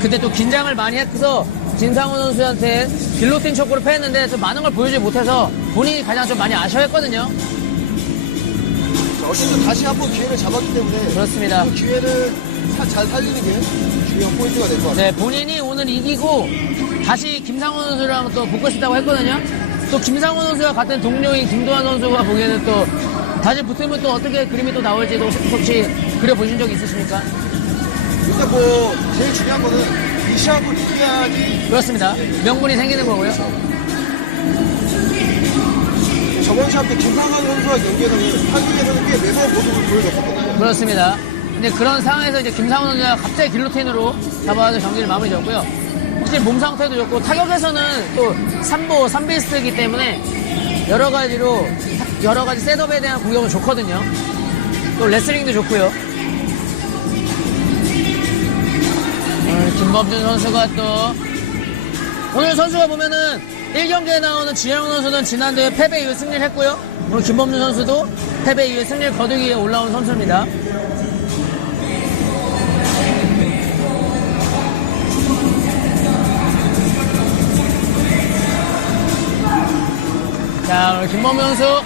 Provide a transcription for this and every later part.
그때 또 긴장을 많이 해서 진상훈 선수한테 길로틴 초크를 패했는데 좀 많은 걸 보여주지 못해서 본인이 가장 좀 많이 아쉬워했거든요. 자, 어쨌든 다시 한 번 기회를 잡았기 때문에 그렇습니다. 그 기회를 사- 잘 살리는 게 중요한 포인트가 될 것 같아요. 네, 본인이 오늘 이기고 다시 김상훈 선수랑 또 붙고 싶다고 했거든요. 또 김상훈 선수와 같은 동료인 김도환 선수가 보기에는 또 다시 붙으면 또 어떻게 그림이 또 나올지도 혹시 그려보신 적 있으십니까? 일단 뭐 제일 중요한 거는 이 시합을 이겨야지 그렇습니다. 명분이 생기는 거고요. 저번 시합 때 김상환 선수와 경기에서는 한국에서는 꽤 매서운 모습을 보여줬었거든요. 그렇습니다. 근데 그런 상황에서 이제 김상훈 선수가 갑자기 길로틴으로 잡아서 경기를 마무리 졌고요. 확실히 몸 상태도 좋고 타격에서는 또 3보, 3비스트이기 때문에 여러 가지로 여러 가지 셋업에 대한 공격은 좋거든요. 또 레슬링도 좋고요. 김범준 선수가 또 오늘 선수가 보면은 1경기에 나오는 지영 선수는 지난대회 패배 이후 승리를 했고요. 오늘 김범준 선수도 패배 이후 승리를 거두기 위해 올라온 선수입니다. 자, 오늘 김범준 선수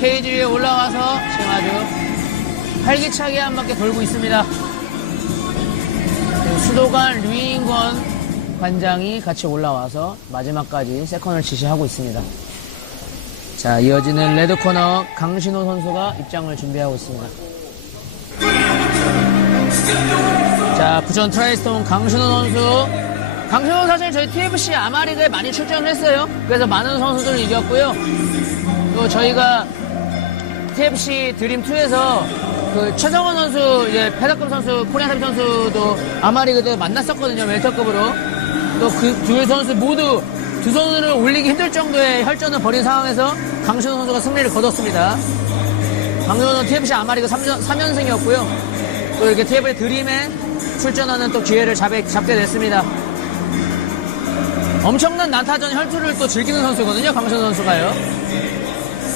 케이지 위에 올라가서 지금 아주 활기차게 한 바퀴 돌고 있습니다. 수도관 류인권 관장이 같이 올라와서 마지막까지 세컨을 지시하고 있습니다. 자, 이어지는 레드 코너 강신호 선수가 입장을 준비하고 있습니다. 자, 부천 트라이스톤 강신호 선수. 강신호 사실 저희 TFC 아마리그에 많이 출전을 했어요. 그래서 많은 선수들을 이겼고요. 또 저희가 TFC 드림2에서 그 최정원 선수, 이제 페다급 선수, 코리안 탑 선수도 아마리 그 때 만났었거든요. 웰터급으로. 또 그 두 선수 모두 두 선수를 올리기 힘들 정도의 혈전을 벌인 상황에서 강신호 선수가 승리를 거뒀습니다. 강신호는 TFC 아마리그 3연, 3연승이었고요. 또 이렇게 TFC 드림에 출전하는 또 기회를 잡, 잡게 됐습니다. 엄청난 난타전 혈투를 또 즐기는 선수거든요. 강신호 선수가요.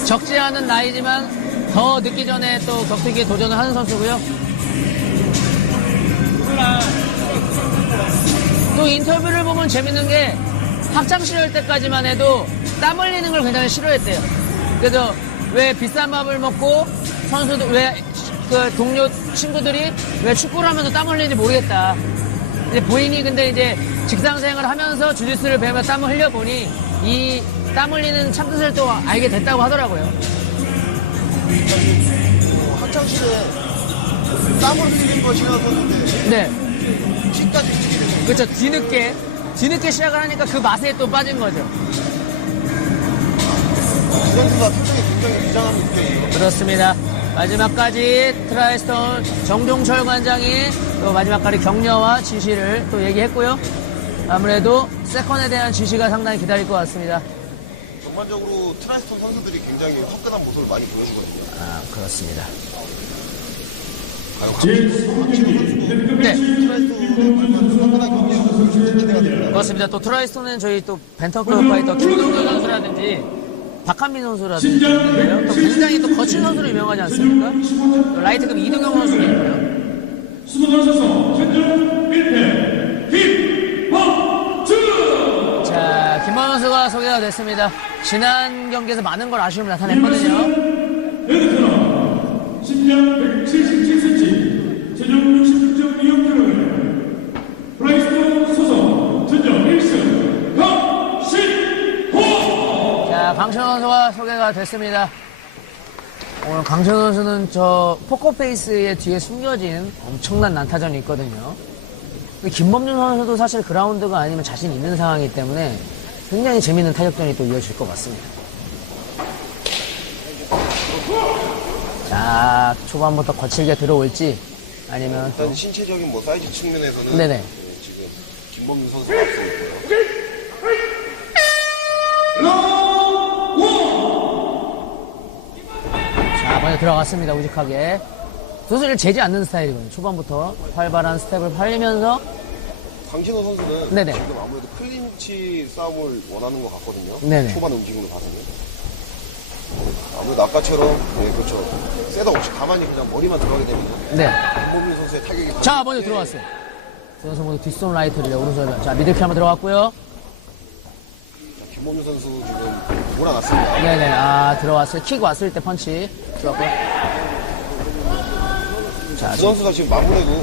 적지 않은 나이지만 더 늦기 전에 또 격투기에 도전을 하는 선수고요. 또 인터뷰를 보면 재밌는 게 학창 시절 때까지만 해도 땀 흘리는 걸 굉장히 싫어했대요. 그래서 왜 비싼 밥을 먹고 선수들 왜 그 동료 친구들이 왜 축구를 하면서 땀 흘리는지 모르겠다. 이제 본인이 근데 이제 직장 생활을 하면서 주짓수를 배우며 땀을 흘려 보니 이 땀 흘리는 참뜻을 또 알게 됐다고 하더라고요. 뭐 학창시절에 땀을 흘리는 거 싫어했었는데 네. 피까지 흘리게 되죠. 그렇죠. 뒤늦게 뒤늦게 시작을 하니까 그 맛에 또 빠진 거죠. 이 선수가 표정이 굉장히 비장함이 느껴지죠. 그렇습니다. 마지막까지 트라이스톤 정종철 관장이 또 마지막까지 격려와 지시를 또 얘기했고요. 아무래도 세컨에 대한 지시가 상당히 기다릴 것 같습니다. 전반적으로 트라이스톤 선수들이 굉장히 화끈한 모습을 많이 보여주거든요. 아, 그렇습니다. 트라이스톤 네. 그렇습니다. 또 트라이스톤은 저희 또 벤터급 파이터 김동규 선수라든지 박한민 선수라든지. 또 굉장히 또 거친 선수로 유명하지 않습니까? 또 라이트급 이동영 선수도 있고요. 수고하셔서 현존 1패 선수가 소개가 됐습니다. 지난 경기에서 많은 걸 아쉬움을 나타냈거든요. 신장 177cm 체중 66.26kg 브라이스톤 소속 전적 1승 강신호 자, 강신호 선수가 소개가 됐습니다. 오늘 강신호 선수는 저 포커페이스의 뒤에 숨겨진 엄청난 난타전이 있거든요. 김범준 선수도 사실 그라운드가 아니면 자신 있는 상황이기 때문에 굉장히 재밌는 타격전이 또 이어질 것 같습니다. 자, 초반부터 거칠게 들어올지 아니면 또 일단 신체적인 뭐 사이즈 측면에서는 네네. 네, 지금 김범민 선수가 앞서고 있고요. 자, 먼저 들어갔습니다. 우직하게. 선수를 재지 않는 스타일이거든요. 초반부터 활발한 스텝을 팔리면서 강신호 선수는 네네. 지금 아무래도 클린치 싸움을 원하는 것 같거든요. 네네. 초반 움직임을 봐서는. 아무래도 아까처럼 네, 그렇죠. 셋업 없이 가만히 그냥 머리만 들어가게 되면 네. 김범민 선수의 타격이 자, 먼저 들어갔어요. 두 선수 모두 뒷손 라이트를 오른손에. 자, 미들킥 한번 들어갔고요. 김범준 선수 지금 몰아놨습니다. 네네, 아, 들어왔어요. 킥 왔을 때 펀치 들어갔고요. 자, 두 선수가 지금 마무리도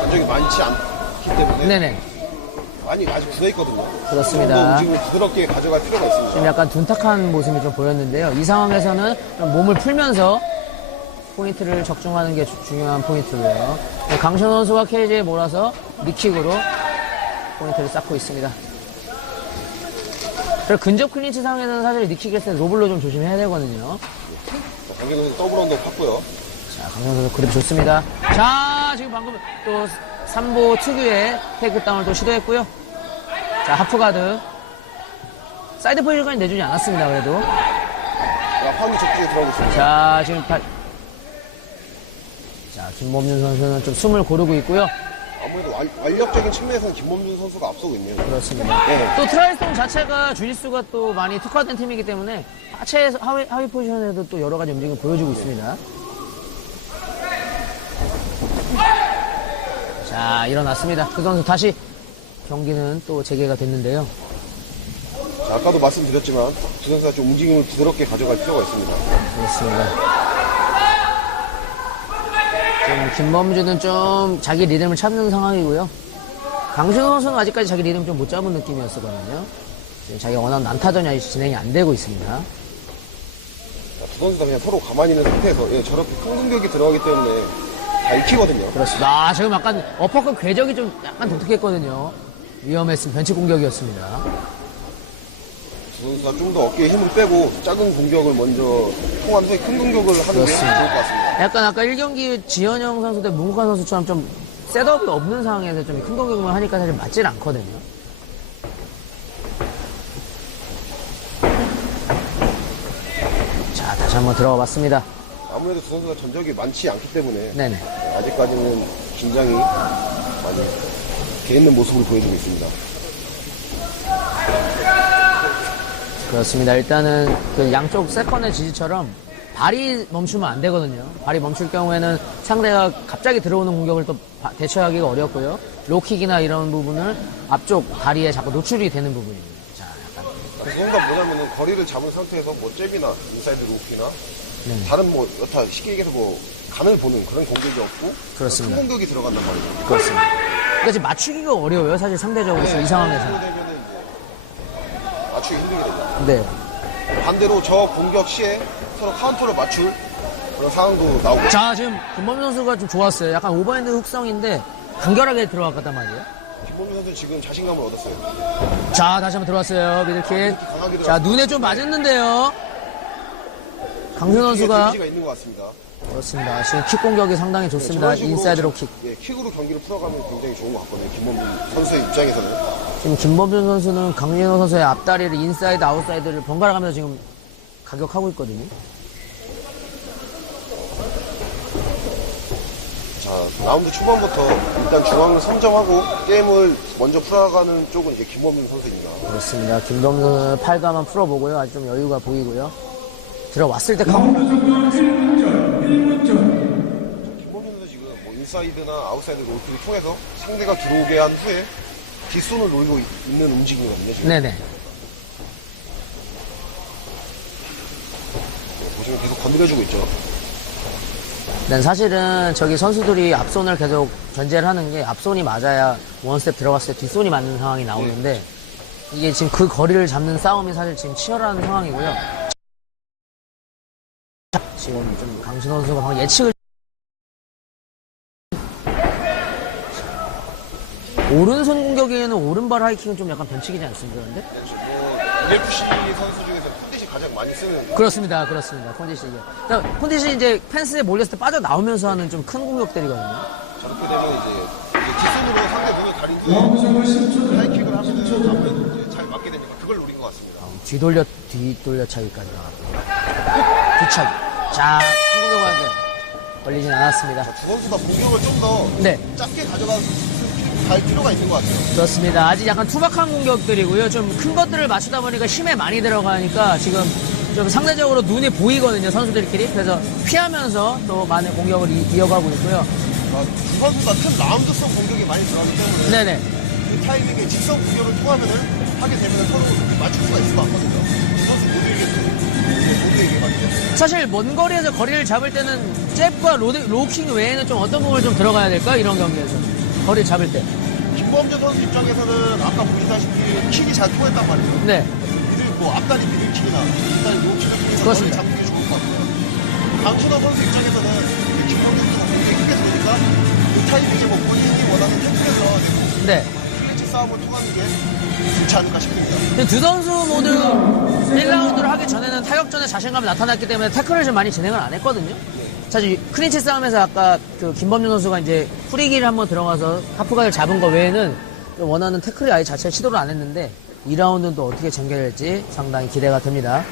전적이 많지 않 기 때문에 네네. 많이 아직 굳어 있거든요. 그렇습니다. 좀 움직임을 부드럽게 가져갈 필요가 있습니다. 지금 약간 둔탁한 모습이 좀 보였는데요. 이 상황에서는 좀 몸을 풀면서 포인트를 적중하는 게 주- 중요한 포인트고요. 네, 강신 선수가 케이지에 몰아서 니킥으로 포인트를 쌓고 있습니다. 그리고 근접 클린치 상황에서는 사실 니킥 했을 때 로블로 좀 조심해야 되거든요. 선수 더블 언더 팠고요. 자, 강현 선수 그립 좋습니다. 자, 지금 방금 또 3보 특유의 테이크다운을 또 시도했고요. 자, 하프가드. 사이드 포지션까지 내주지 않았습니다, 그래도. 자, 파운드 적중에 들어가고 있습니다. 자, 지금 발. 자, 김범준 선수는 좀 숨을 고르고 있고요. 아무래도 완, 완력적인 측면에서는 김범준 선수가 앞서고 있네요. 그렇습니다. 네. 또 트라이스톤 자체가 주짓수가 또 많이 특화된 팀이기 때문에 하체 하위, 하위 포지션에도 또 여러 가지 움직임을 보여주고 있습니다. 자, 일어났습니다. 그 선수 다시 경기는 또 재개가 됐는데요. 자, 아까도 말씀드렸지만 두 선수가 좀 움직임을 부드럽게 가져갈 필요가 있습니다. 그렇습니다. 지금 김범주는 좀 자기 리듬을 찾는 상황이고요. 강준호 선수는 아직까지 자기 리듬 좀 못 잡은 느낌이었었거든요. 지금 자기가 원하는 난타전이 진행이 안 되고 있습니다. 자, 두 선수가 그냥 서로 가만히 있는 상태에서 예, 저렇게 큰 공격이 들어가기 때문에 다 익히거든요. 그렇습니다. 아, 지금 약간 어퍼컷 궤적이 좀 약간 독특했거든요. 위험했으면 변치 공격이었습니다. 두 선수가 좀 더 어깨에 힘을 빼고 작은 공격을 먼저 통하면서 큰 공격을 하는 게 좋을 것 그렇습니다. 같습니다. 약간 아까 1경기 지현영 선수 대 문국환 선수처럼 좀 셋업이 없는 상황에서 좀 큰 공격을 하니까 사실 맞질 않거든요. 자, 다시 한번 들어가 봤습니다. 아무래도 두 선수가 전적이 많지 않기 때문에 네네. 예, 아직까지는 긴장이 많이 돼 있는 모습을 보여주고 있습니다. 그렇습니다. 일단은 그 양쪽 세컨의 지지처럼 발이 멈추면 안 되거든요. 발이 멈출 경우에는 상대가 갑자기 들어오는 공격을 또 바- 대처하기가 어렵고요. 로킥이나 이런 부분을 앞쪽 다리에 자꾸 노출이 되는 부분입니다. 자, 약간 두 선수가 뭐냐면은 거리를 잡은 상태에서 뭐 잽이나 인사이드 로프나 네. 다른 뭐 여타 쉽게 얘기해서 뭐 간을 보는 그런 공격이 없고 그렇습니다. 큰 공격이 들어간단 말이에요. 그렇습니다. 그러니까 지금 맞추기가 어려워요. 사실 상대적으로 지금 이 상황에서. 맞추기 힘들게 됩니다. 네. 반대로 저 공격 시에 서로 카운터를 맞출 그런 상황도 나오고 자, 지금 김범민 선수가 좀 좋았어요. 약간 오버핸드 흑성인데 간결하게 들어갔단 말이에요. 김범민 선수 지금 자신감을 얻었어요. 자, 다시 한번 들어왔어요. 미들킥. 강하게 자. 눈에 좀 맞았는데요. 강현 선수가 데미지가 있는 것 같습니다. 그렇습니다. 지금 킥 공격이 상당히 좋습니다. 저런 식으로 인사이드로 지- 킥. 예, 킥으로 경기를 풀어가면 굉장히 좋은 것 같거든요. 김범민 선수의 입장에서는. 지금 김범준 선수는 강민호 선수의 앞다리를 인사이드, 아웃사이드를 번갈아 가면서 지금 가격하고 있거든요. 자, 라운드 초반부터 일단 중앙을 선점하고 게임을 먼저 풀어가는 쪽은 이제 김범민 선수입니다. 그렇습니다. 김범준 선수는 팔가만 풀어보고요. 아주 좀 여유가 보이고요. 들어왔을 때 카운터. 라운드 종료 1분 전, 1분 전. 김범민 선수 지금 뭐 인사이드나 아웃사이드 로프를 통해서 상대가 들어오게 한 후에 뒷손을 노리고 있- 있는 움직임이거든요. 지금 네네. 보시면 계속 건드려주고 있죠. 네, 사실은 저기 선수들이 앞손을 계속 견제를 하는 게 앞손이 맞아야 원스텝 들어갔을 때 뒷손이 맞는 상황이 나오는데 이게 지금 그 거리를 잡는 싸움이 사실 지금 치열한 상황이고요. 지금 좀 강신 선수가 방금 예측을 오른손 공격에는 오른발 하이킹은 좀 약간 변칙이지 않습니까? 그런데? 뭐 UFC 선수 중에서 펀디시 가장 많이 쓰는 그렇습니다. 그렇습니다. 콘디시. 그러니까 콘디시 이제 펜스에 몰렸을 때 빠져나오면서 하는 좀 큰 공격들이거든요. 저렇게 되면 이제, 이제 뒷손으로 상대 눈을 가린 후에 라운드 종료 10초 전. 하이킥을 아무래도 이제 잘 맞게 되니까 그걸 노린 것 같습니다. 뒤돌려 뒤돌려 차기까지 나왔고요. 뒤차기. 자, 가는데 걸리진 않았습니다. 다 공격을 좀 더 네, 작게 가져갈 필요가 있는 것 같아요. 그렇습니다. 아직 약간 투박한 공격들이고요. 좀 큰 것들을 맞추다 보니까 힘에 많이 들어가니까 지금 좀 상대적으로 눈에 보이거든요. 선수들끼리. 그래서 피하면서 또 많은 공격을 이- 이어가고 있고요. 아, 두 선수가 큰 라운드성 공격이 많이 들어가기 때문에 네네. 그 타이밍에 직선 공격을 통하면은 하게 되면 서로 맞출 수가 있을 것 같거든요. 사실 먼 거리에서 거리를 잡을 때는 잽과 로드, 로킹 외에는 좀 어떤 부분을 좀 들어가야 될까? 이런 경기에서. 거리를 잡을 때. 김범준 선수 입장에서는 아까 보시다시피 킥이 잘 통했단 말이에요. 네. 뭐 앞다리 미들킥이나 뒷다리 로킥을 통해서. 머리를 잡는 게 좋을 것 같고요. 강춘호 선수 입장에서는 김범준 선수가 공격이 크게 들어오니까 그 타이밍에 뭐 본인이 원하는 되고 네. 클래치 싸움을 통하는 게 좋지 않을까 싶습니다. 근데 두 선수 모두 1라운드를 하기 전에는 타격전에 자신감이 나타났기 때문에 태클을 좀 많이 진행을 안 했거든요. 사실 크린치 싸움에서 아까 그 김범준 선수가 이제 프리기를 한번 들어가서 하프가를 잡은 거 외에는 원하는 태클이 아예 자체를 시도를 안 했는데 2라운드는 또 어떻게 전개될지 상당히 기대가 됩니다.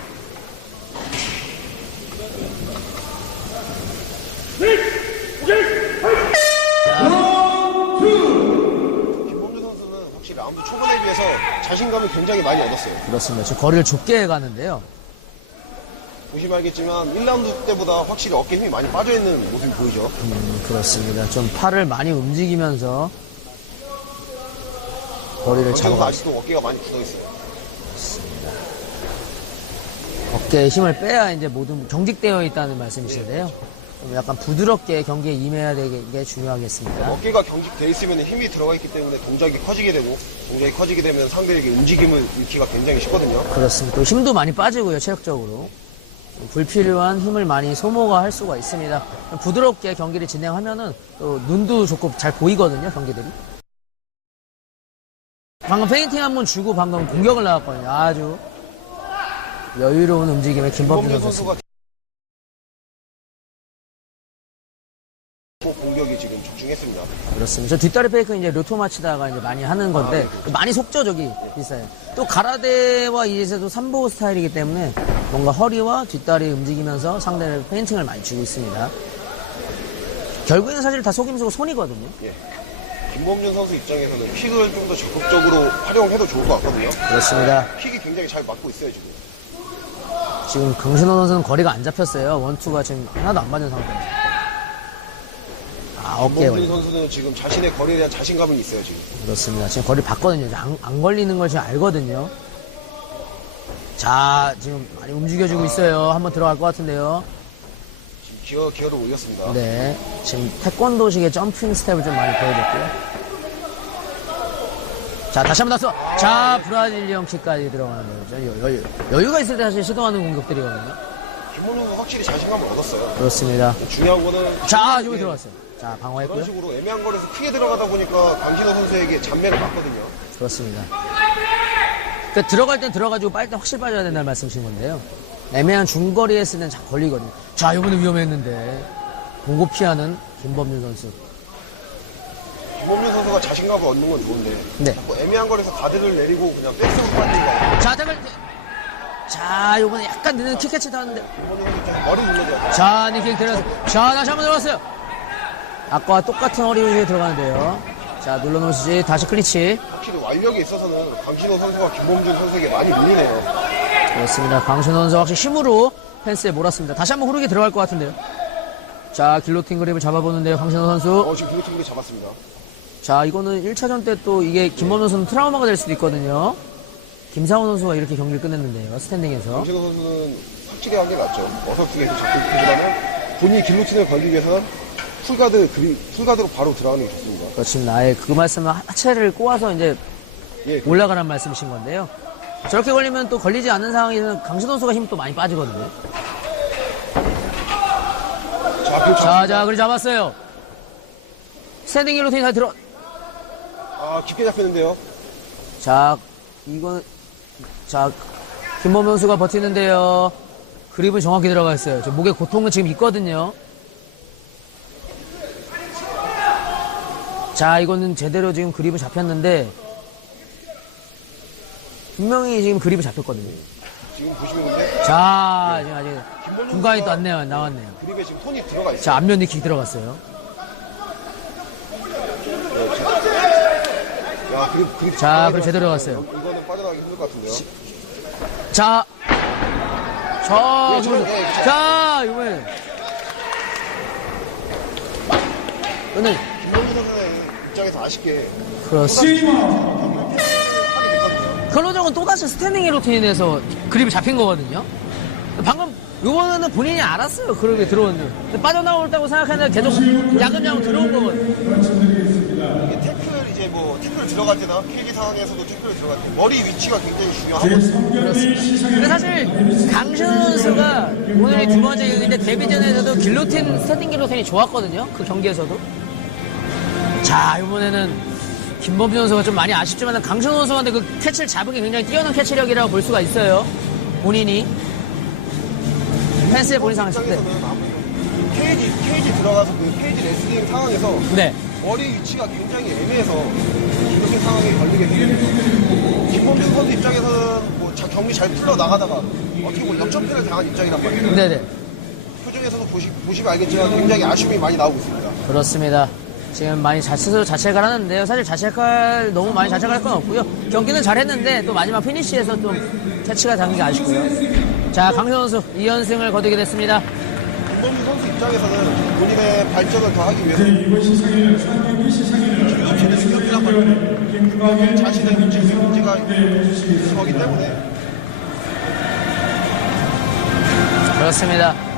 라운드 초반에 비해서 자신감을 굉장히 많이 얻었어요. 그렇습니다. 지금 거리를 좁게 가는데요. 보시면 알겠지만 1라운드 때보다 확실히 어깨 힘이 많이 빠져있는 모습이 보이죠. 음, 그렇습니다. 좀 팔을 많이 움직이면서 거리를 잡아가 아직도 어깨가 많이 굳어있어요. 어깨에 힘을 빼야 이제 모든 경직되어 있다는 말씀이신데요. 좀 약간 부드럽게 경기에 임해야 되는 게 중요하겠습니다. 어깨가 경직돼 있으면 힘이 들어가 있기 때문에 동작이 커지게 되고 동작이 커지게 되면 상대에게 움직임을 잃기가 굉장히 쉽거든요. 그렇습니다. 또 힘도 많이 빠지고요, 체력적으로. 불필요한 힘을 많이 소모가 할 수가 있습니다. 부드럽게 경기를 진행하면은 또 눈도 좋고 잘 보이거든요, 경기들이. 방금 페인팅 한 번 주고 방금 공격을 나왔거든요. 아주 여유로운 움직임의 김범준 선수. 그렇습니다. 저 뒷다리 페이크 이제 로토 마치다가 이제 많이 하는 건데 많이 속죠 저기 비싸요. 또 가라데와 이제도 삼보 스타일이기 때문에 뭔가 허리와 뒷다리 움직이면서 상대를 페인팅을 많이 주고 있습니다. 결국에는 사실 다 속임수고 손이거든요. 예. 김범준 선수 입장에서는 킥을 좀 더 적극적으로 활용해도 좋을 것 같거든요. 그렇습니다. 킥이 굉장히 잘 맞고 있어요 지금. 지금 강신호 선수는 거리가 안 잡혔어요. 원투가 지금 하나도 안 맞는 상태입니다. 아 어깨 걸리 선수는 지금 자신의 거리에 대한 자신감은 있어요 지금. 그렇습니다. 지금 거리 봤거든요. 이제 안, 안 걸리는 걸 지금 알거든요. 자, 지금 많이 움직여주고 있어요. 한번 들어갈 것 같은데요. 지금 기어 기어를 올렸습니다. 네. 지금 태권도식의 점핑 스텝을 좀 많이 보여줬고요. 자, 다시 한번 나서. 자, 브라질리언 킥까지 들어가는 거죠. 여- 여유, 여유가 있을 때 사실 시도하는 공격들이거든요. 김범준 선수 확실히 자신감을 얻었어요. 그렇습니다. 중요한 거는 자, 네, 들어갔어요. 자, 그런 방어했고요. 식으로 애매한 거리에서 크게 들어가다 보니까 강신호 선수에게 잔매를 맞거든요. 그렇습니다. 그러니까 들어갈 땐 들어가지고 땐 확실히 빠져야 된다는 말씀이신 건데요. 애매한 중거리에 쓰는 자 걸리거든요. 자, 이번에 위험했는데. 보고 피하는 김범준 선수. 김범준 선수가 자신감을 얻는 건 좋은데 네. 자꾸 애매한 거리에서 가드를 내리고 그냥 백스로 빠지는 거 자, 잠깐. 자, 요번에 약간 늦는 킥캐치 나왔는데. 김범준 선수 입장에서 머리 눌러줘야. 자, 니킥 들어서. 자, 다시 한번 들어갔어요. 아까와 똑같은 허리 위에 들어가는데요. 자, 눌러놓으시지. 다시 클리치. 확실히 완력에 있어서는 강신호 선수가 김범준 선수에게 많이 밀리네요. 그렇습니다. 강신호 선수 확실히 힘으로 펜스에 몰았습니다. 다시 한번 후르게 들어갈 것 같은데요. 자, 길로틴 그립을 잡아보는데요. 강신호 선수. 어, 지금 블루팀도 잡았습니다. 자, 이거는 1차전 때 또 이게 김범준 선수는 트라우마가 될 수도 있거든요. 김상훈 선수가 이렇게 경기를 끝냈는데요. 스탠딩에서. 강신호 선수는 확실히 한 게 낫죠. 어설프게 좀 잡고 있기보다는 본인이 길로틴을 걸기 위해서는 풀가드, 그리, 풀가드로 바로 들어가는 게 좋습니다. 그렇습니다. 아예 그 말씀은 하체를 꼬아서 이제 예, 올라가란 말씀이신 건데요. 저렇게 걸리면 또 걸리지 않는 상황에서는 강신호 선수가 힘이 또 많이 빠지거든요. 자, 그 자, 자, 그래 잡았어요. 스탠딩 길로틴 잘 들어. 아, 깊게 잡히는데요. 자, 이건 자 김범현 선수가 버티는데요. 그립은 정확히 들어가 있어요. 저 목에 고통은 지금 있거든요. 자, 이거는 제대로 지금 그립을 잡혔는데 분명히 지금 그립이 잡혔거든요. 지금 보시면 근데 자, 지금 아직 중간이 또 안 나왔네요. 그립에 지금 톤이 들어가 있어요. 자, 앞면 니킥 들어갔어요. 야, 그립, 그립 자, 그럼 제대로. 갔어요. 이거는 빠져나가기 힘들 것 같은데요. 자, 자, 예, 저는, 예. 자, 이번에 오늘 입장에서 아쉽게 그렇습니다. 됐거든요. 클로저는 또다시 스탠딩 루틴에서 그립이 잡힌 거거든요. 방금 요거는 본인이 알았어요. 들어온 줄. 근데 빠져나올다고 생각했는데 계속 야금야금 들어온 거거든요. 이게 태클 이제 뭐 태클 들어갈 때나 KD 상황에서도 태클 들어갈 때 머리 위치가 굉장히 중요하거든요. 근데 사실 강신호 선수가 오늘이 두 번째 경기인데 데뷔전에서도 길로틴 스탠딩 길로틴이 좋았거든요. 그 경기에서도. 자 이번에는 김범준 선수가 좀 많이 아쉽지만 강신호 선수한테 그 캐치를 잡은 게 굉장히 뛰어난 캐치력이라고 볼 수가 있어요. 본인이 펜스에 본인 상했을 때. 아무래도 케이지 케이지 들어가서 그 케이지 레슬링 상황에서 네. 머리 위치가 굉장히 애매해서 이렇게 상황에 걸리게 되거든요. 김범준 선수 입장에서는 뭐 자- 경기 잘 풀려 나가다가 어떻게 보면 역전패를 당한 입장이란 말이에요. 네네. 표정에서도 보시, 보시면 알겠지만 굉장히 아쉬움이 많이 나오고 있습니다. 그렇습니다. 지금 많이 자, 스스로 자책을 하는데요. 사실 자책할, 너무 많이 자책할 건 없고요. 경기는 잘했는데 또 마지막 피니시에서 좀 캐치가 당긴 게 아쉽고요. 자, 강선 선수 2연승을 거두게 됐습니다. 김범준 선수 입장에서는 본인의 발전을 더 하기 위해서 이번 시상에는 3경기 시상에는 길로틴을 이겼단 말이에요. 자신의 문제, 문제가 네, 주시겠습니다. 있는 거기 때문에 그렇습니다.